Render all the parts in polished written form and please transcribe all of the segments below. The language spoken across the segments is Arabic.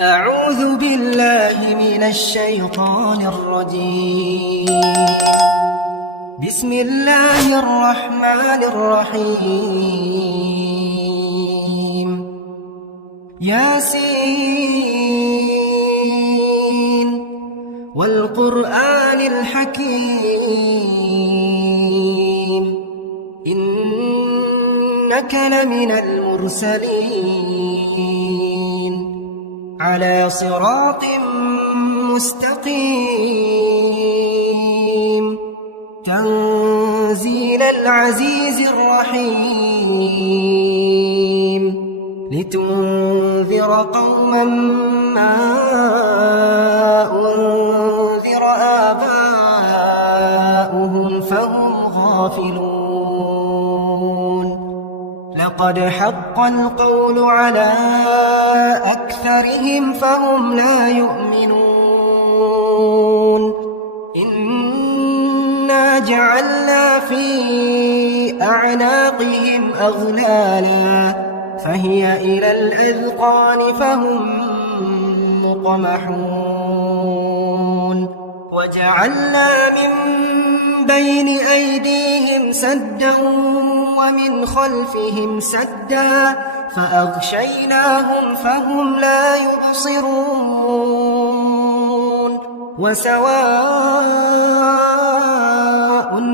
أعوذ بالله من الشيطان الرجيم. بسم الله الرحمن الرحيم. ياسين والقرآن الحكيم إنك لمن المرسلين على صراط مستقيم تنزيل العزيز الرحيم لتنذر قوما ما أنذر آباؤهم فهم غافلون. لقد حق القول على أكثرهم فهم لا يؤمنون. إنا جعلنا في أعناقهم أغلالا فهي إلى الأذقان فهم مقمحون. وجعلنا من بين أيديهم سدا ومن خلفهم سدا فأغشيناهم فهم لا يبصرون. وسواء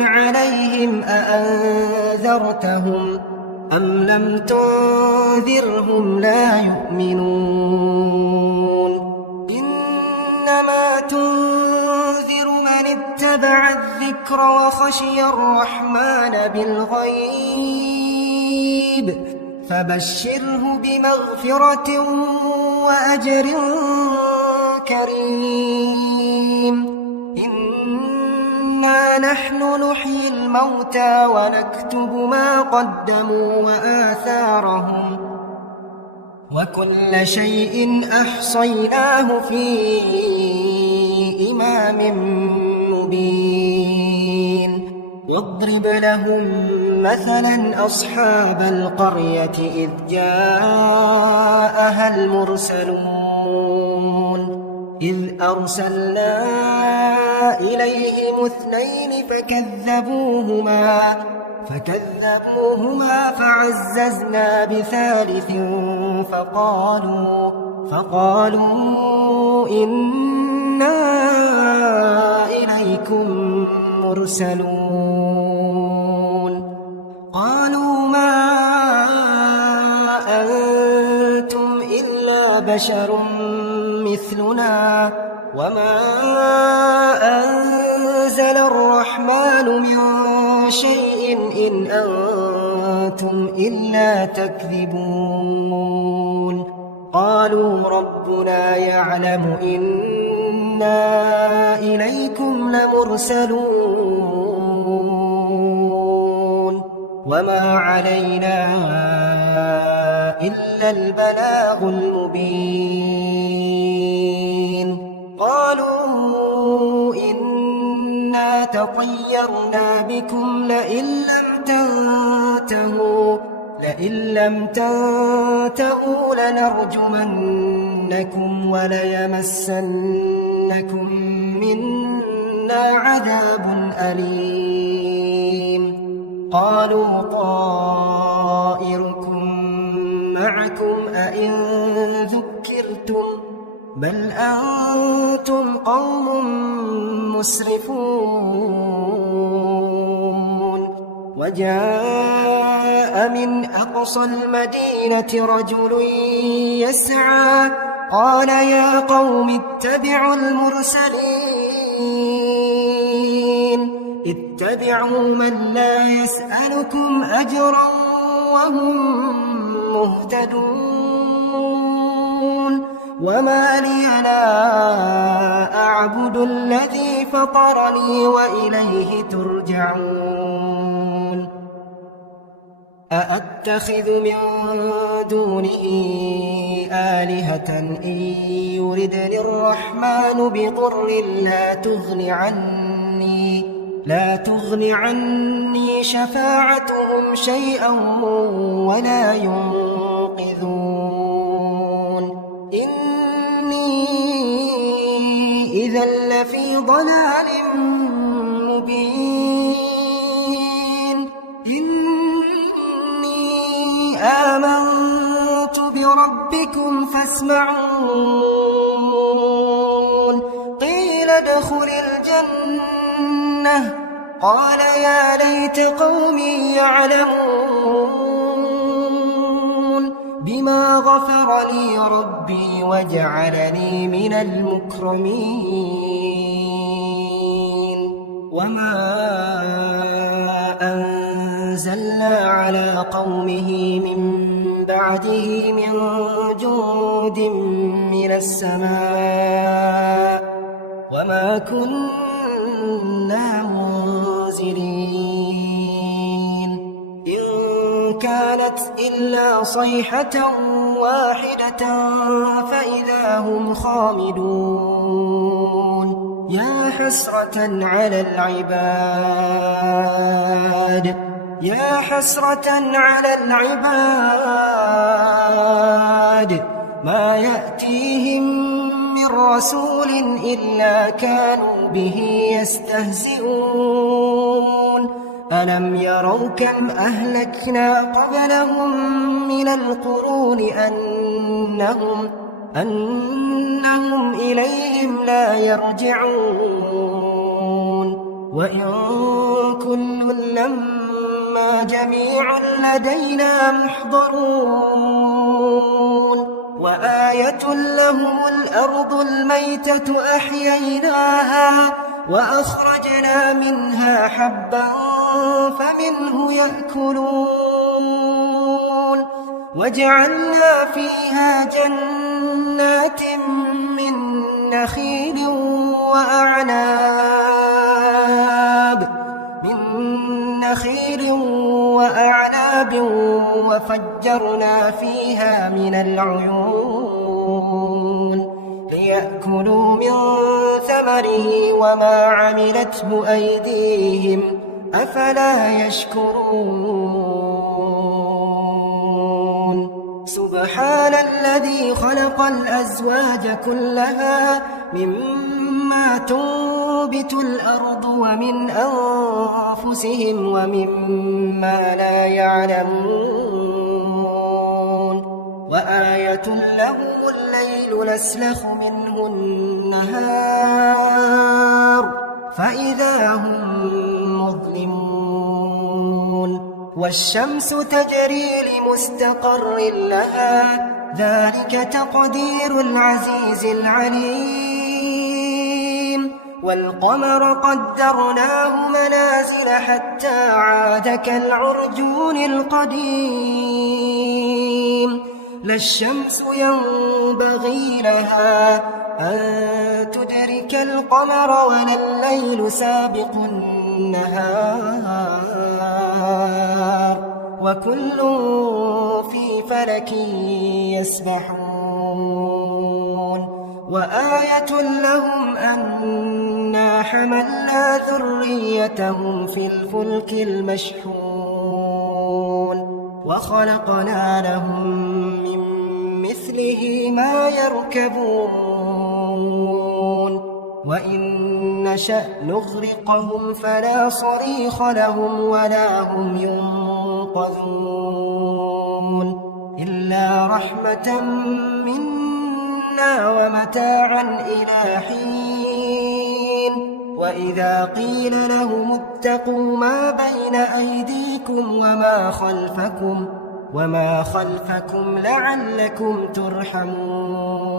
عليهم أأنذرتهم أم لم تنذرهم لا يؤمنون. إنما تنذر من اتبع الذكر وخشي الرحمن بالغيب فبشره بمغفرة وأجر كريم. إنا نحن نحيي الموتى ونكتب ما قدموا وآثارهم وكل شيء أحصيناه في إمام مبين. واضرب لهم مثلا أصحاب القرية إذ جاءها المرسلون إذ أرسلنا إليهم اثنين فكذبوهما فعززنا بثالث فقالوا إنا إليكم مرسلون. قالوا ما أنتم إلا بشر مثلنا وما أنزل الرحمن من شيء إن أنتم إلا تكذبون. قالوا ربنا يعلم إنا إليكم لمرسلون وما علينا إلا البلاغ المبين. قالوا إنا تطيرنا بكم لئن لم تنتهوا لنرجمنكم وليمسنكم منا عذاب أليم. قالوا طائركم معكم أئن ذكرتم بل أنتم قوم مسرفون. وجاء من أقصى المدينة رجل يسعى قال يا قوم اتبعوا المرسلين اتبعوا من لا يسألكم أجرا وهم مهتدون. وما لي لا أعبد الذي فطرني وإليه ترجعون. أأتخذ من دونه آلهة إن يردني الرحمن بضر لا تغن عني شفاعتهم شيئا ولا ينقذون. إذا لفي ضلال مبين إني آمنت بربكم فاسمعون قيل ادخل الجنة قال يا ليت قومي يعلمون بما غفر لي ربي وجعلني من المكرمين وما أنزلنا على قومه من بعده من جند من السماء وما كنا منزلين إن كانت إلا صيحة واحدة فإذا هم خامدون يا حسرة على العباد يا حسرة على العباد ما يأتيهم من رسول إلا كانوا به يستهزئون ألم يروا كم أهلكنا قبلهم من القرون أنهم إليهم لا يرجعون وإن كل لما جميع لدينا محضرون وآية لهم الأرض الميتة أحييناها وأخرجنا منها حبا فمنه يأكلون وجعلنا فيها جنات من نخيل وأعناب وفجرنا فيها من العيون ليأكلوا من ثمره وما عملته أيديهم أفلا يشكرون سبحان الذي خلق الأزواج كلها مما تنبت الأرض ومن أنفسهم ومما لا يعلمون وآية لهم الليل نسلخ منه النهار فإذا هم مظلمون والشمس تجري لمستقر لها ذلك تقدير العزيز العليم والقمر قدرناه منازل حتى عاد كالعرجون القديم لا الشمس ينبغي لها أن تدرك القمر ولا الليل سابق النهار وكل في فلك يسبحون وآية لهم أنا حملنا ذريتهم في الفلك المشحون وخلقنا لهم من مثله ما يركبون وإن نشأ نغرقهم فلا صريخ لهم ولا هم ينقذون إلا رحمة منا ومتاعا إلى حين وإذا قيل لهم اتقوا ما بين أيديكم وما خلفكم لعلكم ترحمون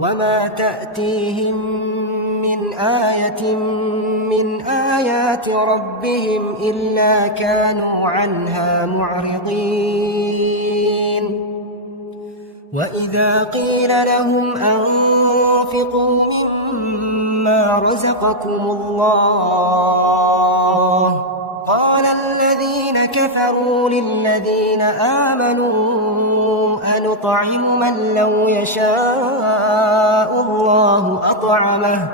وما تأتيهم من آية من آيات ربهم إلا كانوا عنها معرضين وإذا قيل لهم أنفقوا مما رزقكم الله قال الذين كفروا للذين آمنوا أنطعم من لو يشاء الله أطعمه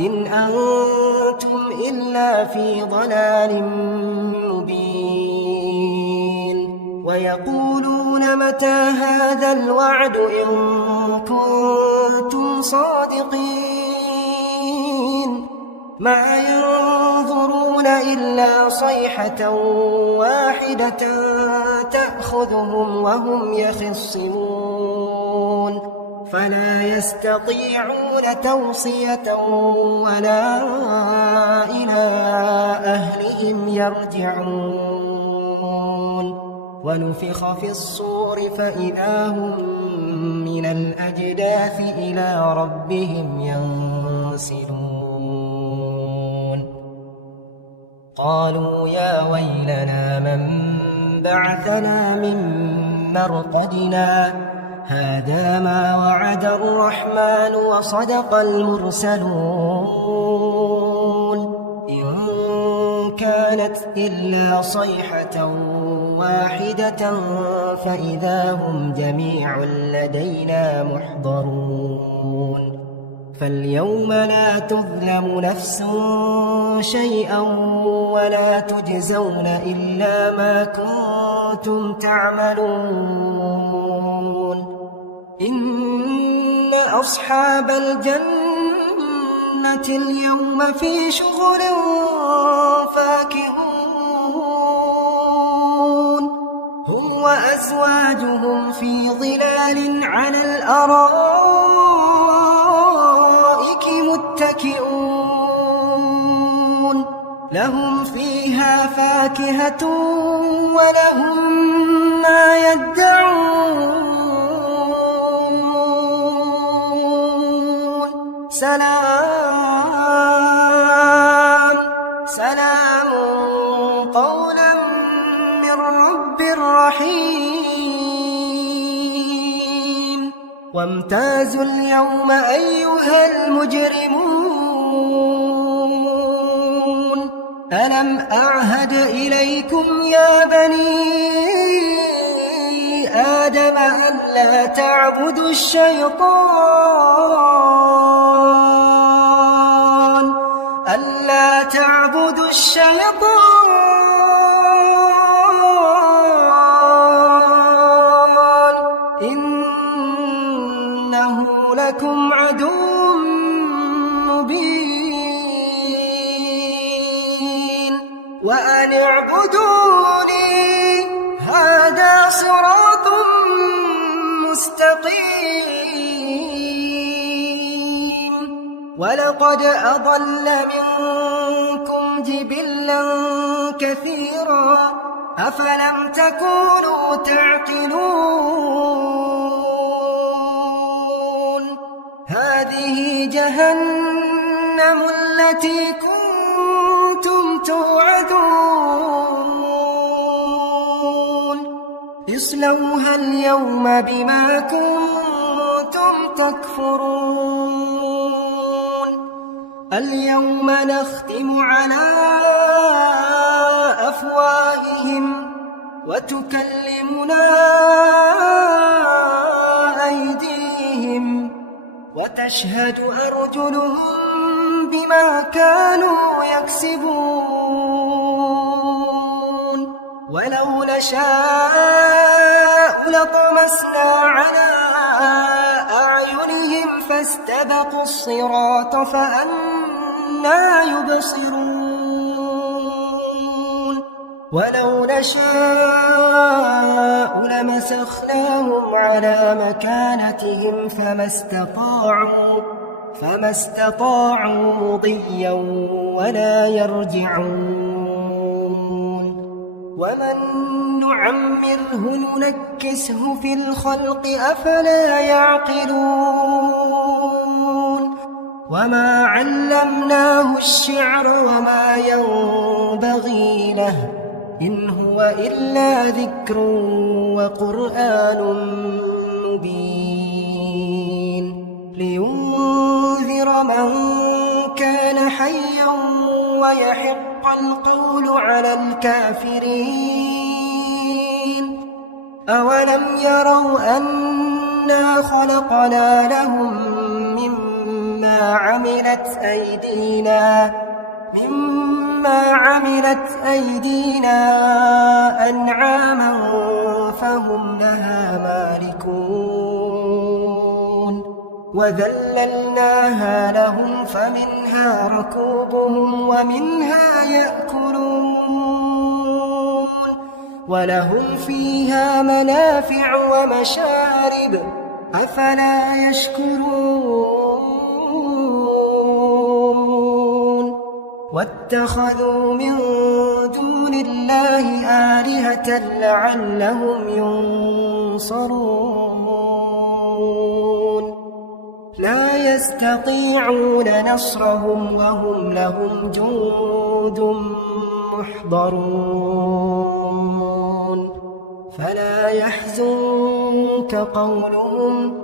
إن أنتم إلا في ضلال مبين ويقولون متى هذا الوعد إن كنتم صادقين ما ينظرون إلا صيحة واحدة تأخذهم وهم يخصمون فلا يستطيعون توصية ولا إلى أهلهم يرجعون ونفخ في الصور فإذا هم من الأجداث إلى ربهم ينسلون قالوا يا ويلنا من بعثنا من مرقدنا هذا ما وعد الرحمن وصدق المرسلون إن كانت إلا صيحة واحدة فإذا هم جميع لدينا محضرون فاليوم لا تظلم نفس شيئا ولا تجزون إلا ما كنتم تعملون إن أصحاب الجنة اليوم في شغل فاكهون هم وأزواجهم في ظلال على الأرائك متكئون لهم فيها فاكهة ولهم ما يدعون سلام قولا من رب رحيم وامتازوا اليوم أيها المجرمون ألم أعهد إليكم يا بني آدم أن لا تعبدوا الشيطان إنه لكم عدو مبين وأن اعبدوني هذا صراط مستقيم ولقد أضل منكم جبلا كثيرا أفلم تكونوا تعقلون هذه جهنم التي كنتم توعدون اصلوها اليوم بما كنتم تكفرون اليوم نختم على أفواههم وتكلمنا أيديهم وتشهد أرجلهم بما كانوا يكسبون ولو نشاء لطمسنا على أعينهم فاستبقوا الصراط فأنى يبصرون ولو نشاء لمسخناهم على مكانتهم فما استطاعوا مضيا ولا يرجعون ومن نعمره ننكسه في الخلق أفلا يعقلون وما علمناه الشعر وما ينبغي له إن هو إلا ذكر وقرآن مبين لينذر من كان حيا ويحق القول على الكافرين أولم يروا أنا خلقنا لهم مما عملت أيدينا أنعاما فهم لها مالكون وذللناها لهم فمنها ركوبهم ومنها يأكلون ولهم فيها منافع ومشارب أفلا يشكرون واتخذوا من دون الله آلهة لعلهم ينصرون لا يستطيعون نصرهم وهم لهم جند محضرون فلا يحزنك قولهم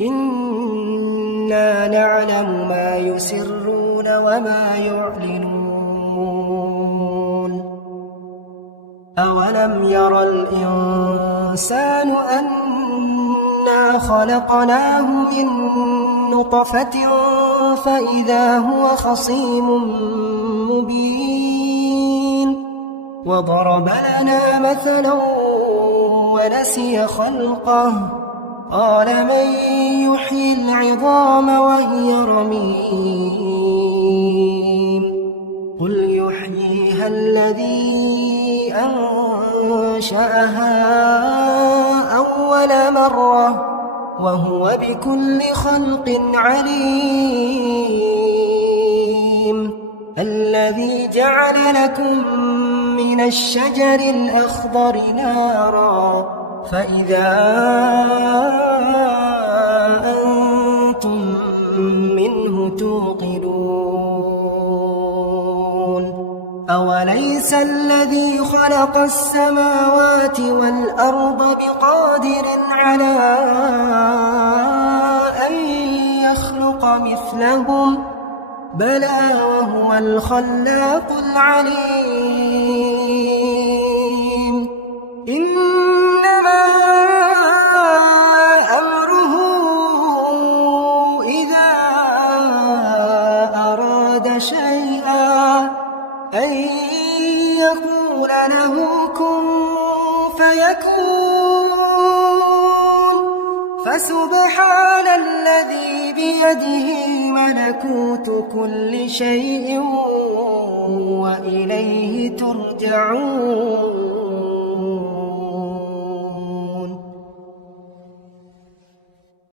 إنا نعلم ما يسرون وما يعلنون أولم ير الإنسان أنا خلقناه من نطفة فإذا هو خصيم مبين وضرب لنا مثلا ونسي خلقه قال من يحيي العظام وهي رميم قل يحييها الذي أنشأها أول مرة وهو بكل خلق عليم الذي جعل لكم من الشجر الأخضر نارا فإذا أنتم منه توقدون أوليس الذي خلق السماوات والأرض بقادر على أن يخلق مثلهم بلى وهو الخلاق العليم إنما أمره إذا أراد شيئا أن يقول له كن فيكون فسبحان الذي بيده ملكوت كل شيء وإليه ترجعون